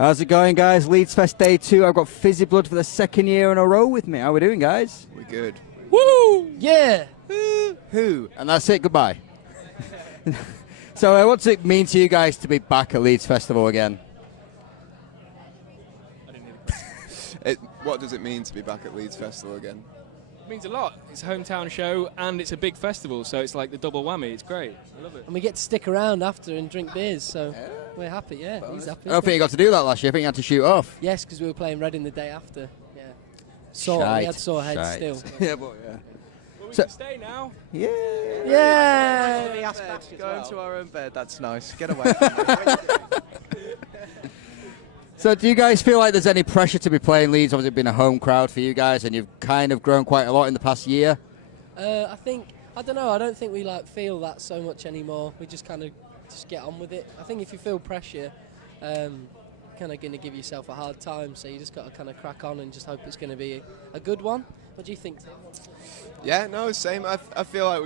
How's it going, guys? Leeds Fest Day 2. I've got Fizzy Blood for the second year in a row with me. How we doing, guys? We're good. Woo! Yeah! Who? And that's it. Goodbye. So what's it mean to you guys to be back at Leeds Festival again? I didn't hear the question. What does it mean to be back at Leeds Festival again? It means a lot. It's a hometown show and it's a big festival, so it's like the double whammy. It's great. I love it. And we get to stick around after and drink beers, so we're happy, yeah. He's happy. I don't think you got to do that last year. I think you had to shoot off. Yes, because we were playing Reading the day after. Yeah. We had sore heads still. Yeah, but yeah. Well, we So- can stay now. Yeah. Yeah! Go into our own bed, that's nice. Get away from me. So do you guys feel like there's any pressure to be playing Leeds? Obviously, it's been a home crowd for you guys, and you've kind of grown quite a lot in the past year. I don't know, I don't think we feel that so much anymore. We just kind of get on with it. I think if you feel pressure, kind of going to give yourself a hard time, so you just got to kind of crack on and just hope it's going to be a good one. What do you think, Tim? Yeah, no, same. I feel like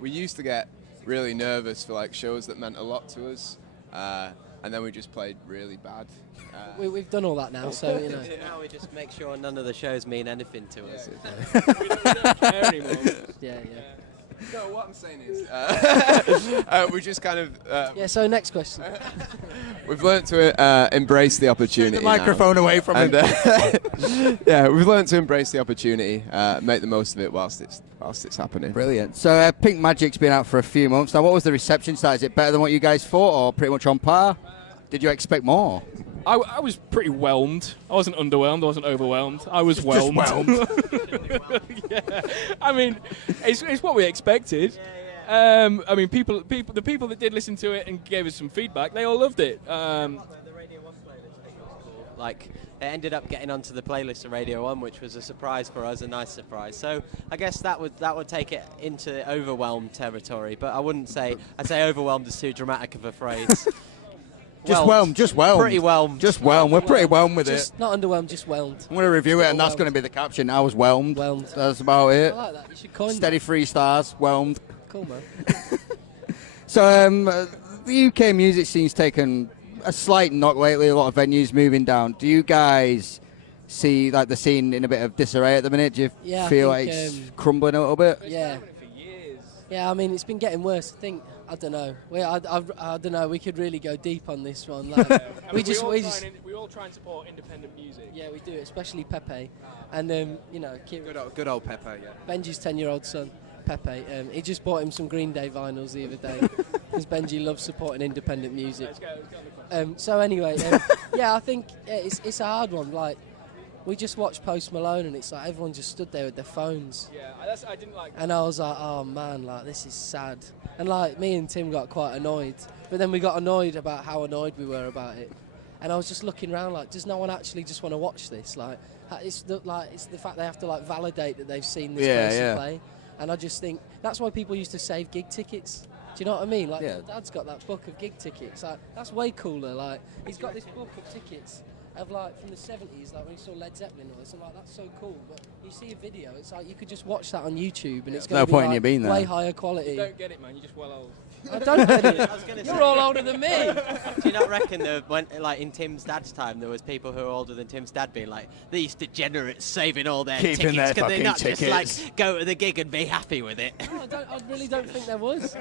we used to get really nervous for like shows that meant a lot to us, and then we just played really bad. We've done all that now, so you know. Now we just make sure none of the shows mean anything to us. We don't care anymore. Yeah. No, what I'm saying is, we just kind of. Yeah. So next question. We've learnt to embrace the opportunity. Take the microphone away from him. Yeah, we've learnt to embrace the opportunity, make the most of it whilst it's happening. Brilliant. So Pink Magic's been out for a few months now. What was the reception side? Is it better than what you guys thought, or pretty much on par? Did you expect more? I was pretty whelmed. I wasn't underwhelmed. I wasn't overwhelmed. I was whelmed. Yeah. I mean, it's what we expected. I mean, the people that did listen to it and gave us some feedback, they all loved it. Like, it ended up getting onto the playlist of Radio 1, which was a surprise for us, a nice surprise. So I guess that would take it into overwhelmed territory, but I wouldn't say, I'd say overwhelmed is too dramatic of a phrase. Just whelmed. Pretty whelmed. Just whelmed. We're pretty whelmed with it. Not underwhelmed, just whelmed. I'm going to review it, and that's going to be the caption. I was whelmed. Whelmed. That's about I it. like that. You should coin Steady 3 stars. Whelmed. that. Cool, man. So the UK music scene's taken a slight knock lately. A lot of venues moving down. Do you guys see like the scene in a bit of disarray at the minute? Do you feel like it's crumbling a little bit? Yeah. Yeah, I mean, it's been getting worse. I don't know. I don't know. We could really go deep on this one. Like, we all try and support independent music. Yeah, we do, especially Pepe, and you know, Good old Pepe, yeah. Benji's 10-year-old son, Pepe. He just bought him some Green Day vinyls the other day because Benji loves supporting independent music. Let's go. So anyway, yeah, I think it's a hard one. Like, we just watched Post Malone, and it's like everyone just stood there with their phones. Yeah, I didn't like that. And I was like, oh man, like this is sad. And like me and Tim got quite annoyed, but then we got annoyed about how annoyed we were about it. And I was just looking around like, does no one actually just want to watch this? Like, it's the fact they have to like validate that they've seen this person play. And I just think that's why people used to save gig tickets. Do you know what I mean? Like, my dad's got that book of gig tickets. Like, that's way cooler. Like, he's got this book of tickets of like from the 70s, like when he saw Led Zeppelin or something, like that's so cool. But you see a video, it's like you could just watch that on YouTube, and it's going to be like way higher quality. You don't get it, man. You're just well old. I don't get it. You're all older than me. Do you not reckon like in Tim's dad's time, there was people who were older than Tim's dad being like, these degenerates saving all their Keeping tickets, their can they not tickets. just like go to the gig and be happy with it? No, I really don't think there was.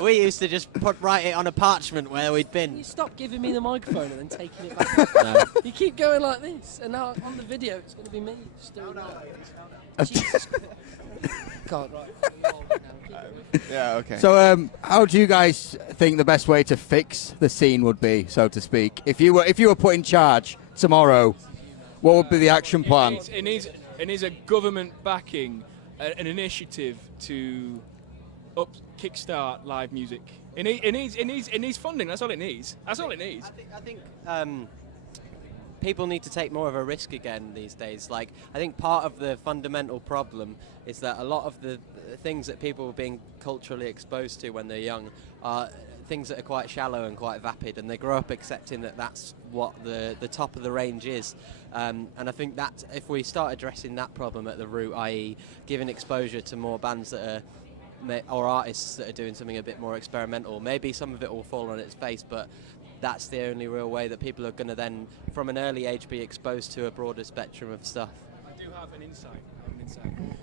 We used to just write it on a parchment where we'd Can you been. stop giving me the microphone and then taking it back? No. You keep going like this, and now on the video it's going to be me just doing that. Jesus Christ. Can't, right. Yeah, okay. So how do you guys think the best way to fix the scene would be, so to speak? If you were put in charge tomorrow, what would be the action plan? It needs a government backing, an initiative to kickstart live music. It needs funding. That's all it needs. That's all it needs. I think people need to take more of a risk again these days. Like, I think part of the fundamental problem is that a lot of the things that people are being culturally exposed to when they're young are things that are quite shallow and quite vapid, and they grow up accepting that that's what the top of the range is. And I think that if we start addressing that problem at the root, i.e. giving exposure to more bands that are or artists that are doing something a bit more experimental, maybe some of it will fall on its face, but that's the only real way that people are going to then, from an early age, be exposed to a broader spectrum of stuff. I do have an insight.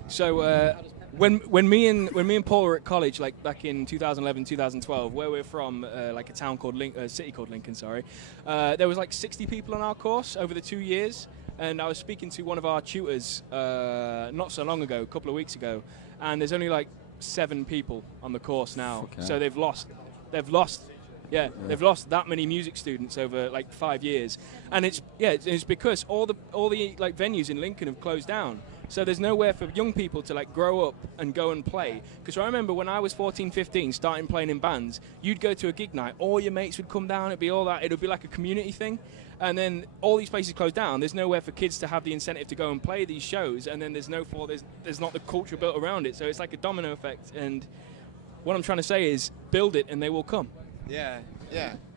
So when me and Paul were at college, like back in 2011, 2012, where we're from, like a town called city called Lincoln, sorry, there was like 60 people on our course over the 2 years. And I was speaking to one of our tutors not so long ago, a couple of weeks ago, and there's only like 7 people on the course now. Okay. So they've lost that many music students over like 5 years, and it's because all the like venues in Lincoln have closed down. So there's nowhere for young people to like grow up and go and play. Because I remember when I was 14, 15, starting playing in bands, you'd go to a gig night, all your mates would come down, it'd be all that, it would be like a community thing. And then all these places closed down. There's nowhere for kids to have the incentive to go and play these shows. And then there's not the culture built around it. So it's like a domino effect. And what I'm trying to say is build it and they will come. Yeah.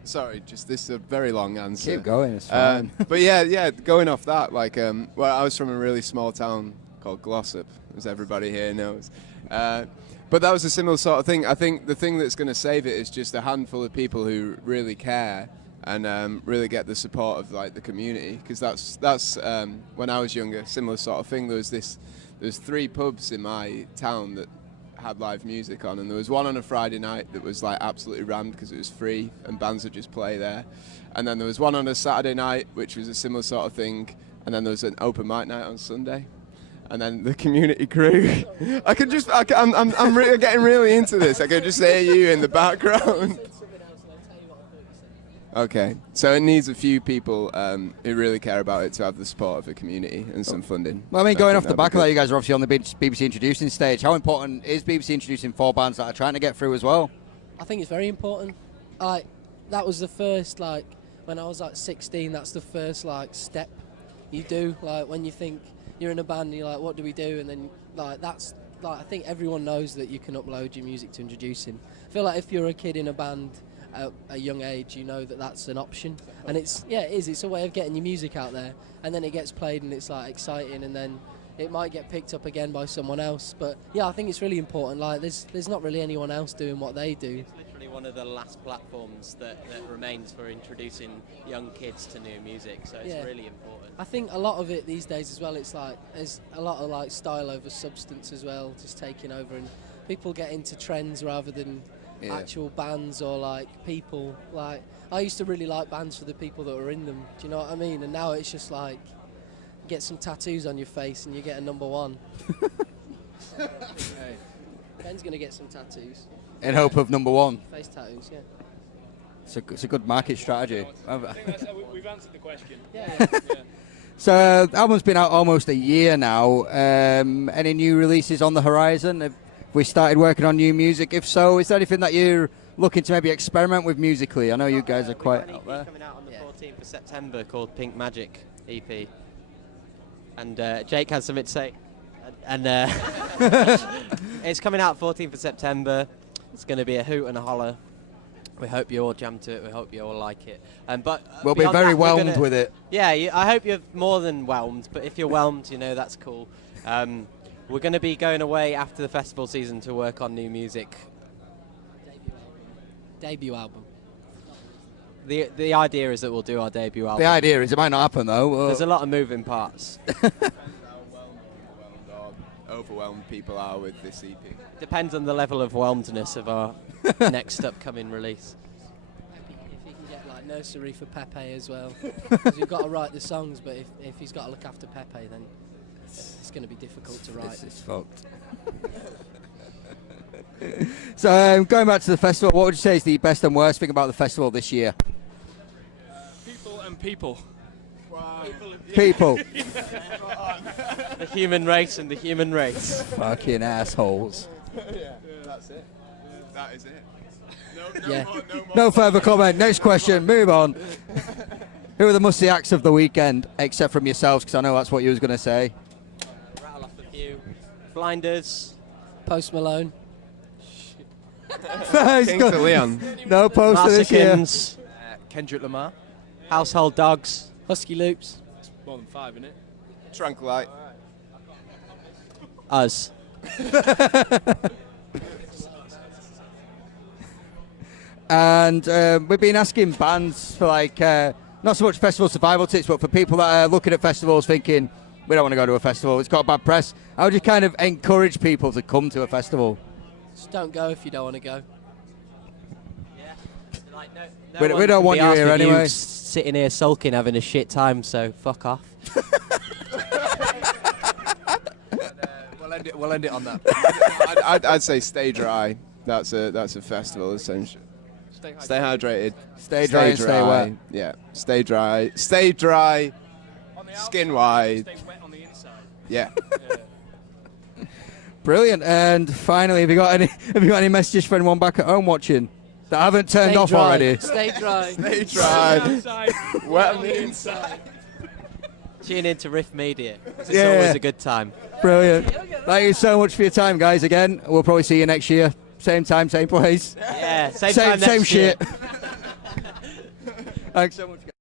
Sorry, just this is a very long answer. Keep going, it's fine. But yeah, going off that, like, well, I was from a really small town called Glossop, as everybody here knows. But that was a similar sort of thing. I think the thing that's going to save it is just a handful of people who really care and really get the support of like the community. Because that's when I was younger, similar sort of thing. There's 3 pubs in my town that had live music on, and there was one on a Friday night that was like absolutely rammed because it was free and bands would just play there, and then there was one on a Saturday night which was a similar sort of thing, and then there was an open mic night on Sunday, and then the community crew. I'm really getting really into this. I could just hear you in the background. Okay, so it needs a few people who really care about it to have the support of the community and some funding. Well, I mean, going off the back of that, you guys are obviously on the BBC Introducing stage. How important is BBC Introducing for bands that are trying to get through as well? I think it's very important. That was the first, like, when I was like 16, that's the first like step you do. Like when you think you're in a band and you're like, what do we do? And then like that's like, I think everyone knows that you can upload your music to Introducing. I feel like if you're a kid in a band at a young age, you know that that's an option, and it's a way of getting your music out there, and then it gets played and it's like exciting, and then it might get picked up again by someone else. But yeah, I think it's really important. Like there's not really anyone else doing what they do. It's literally one of the last platforms that remains for introducing young kids to new music, so it's really important. I think a lot of it these days as well, it's like there's a lot of like style over substance as well, just taking over, and people get into trends rather than actual bands or like people. Like I used to really like bands for the people that were in them, do you know what I mean? And now it's just like get some tattoos on your face and you get a number 1. Ben's gonna get some tattoos in hope of number 1 face tattoos. It's a good market strategy. I think we've answered the question. Yeah. So the album's been out almost a year now. Any new releases on the horizon? Have we started working on new music? If so, is there anything that you're looking to maybe experiment with musically? I know you guys are quite out there. Coming out on the 14th of September called Pink Magic EP. And Jake has something to say. And it's coming out 14th of September. It's going to be a hoot and a holler. We hope you all jam to it. We hope you all like it. But we'll be very whelmed with it. Yeah, I hope you're more than whelmed. But if you're whelmed, that's cool. We're going to be going away after the festival season to work on new music. Debut album. The idea is that we'll do our debut album. The idea is it might not happen though. There's a lot of moving parts. Overwhelmed people are with this EP. Depends on the level of whelmedness of our next upcoming release. If you can get like nursery for Pepe as well, because you've got to write the songs, but if he's got to look after Pepe, then it's going to be difficult to write. This is fucked. So going back to the festival, what would you say is the best and worst thing about the festival this year? People and people. Wow. People. The human race and the human race. Fucking assholes. Yeah, that's it. That is it. No more. No further comment. Next question. Move on. Who are the musty acts of the weekend, except from yourselves, because I know that's what you was going to say. Rattle off a few. Blinders. Post Malone. Kings of Leon. No poster this year. Marsicans. Kendrick Lamar. Household Dogs. Husky Loops. More than 5, isn't it? Trunk Light. Us. and we've been asking bands for like not so much festival survival tips, but for people that are looking at festivals thinking we don't want to go to a festival, it's got bad press. How would you kind of encourage people to come to a festival? Just don't go if you don't want to go. Yeah. Like, We don't want you here anyway. Sitting here sulking, having a shit time, so fuck off. We'll end it on that. I'd say stay dry. That's a festival essentially. Stay hydrated. Stay dry and stay wet. Yeah. Stay dry. Stay dry. On the Skin outside, wide. Stay wet on the inside. Yeah. Brilliant. And finally, have you got any messages for anyone back at home watching that haven't turned Stay off dry. already? Stay dry. Stay dry. Outside. Wet on the inside. Tune in to Riff Media. It's Yeah. always a good time. Brilliant. Thank you so much for your time, guys. Again, we'll probably see you next year. Same time, same place. Yeah, same time next same year. shit. Thanks so much, guys.